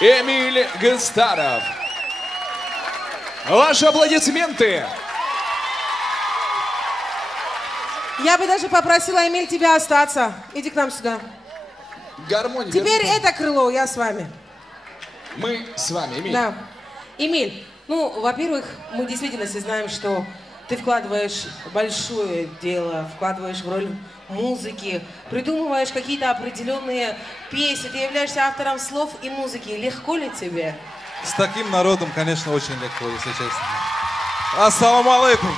Эмиль Гастаров. Ваши аплодисменты. Я бы даже попросила, Эмиль, тебя остаться. Иди к нам сюда. Гармония. Теперь это крыло, я с вами. Мы с вами, Эмиль. Да. Эмиль, ну, во-первых, мы действительно все знаем, что ты вкладываешь большое дело, вкладываешь в роль музыки, придумываешь какие-то определенные песни, ты являешься автором слов и музыки. Легко ли тебе? С таким народом, конечно, очень легко, если честно. Ассаламу алейкум.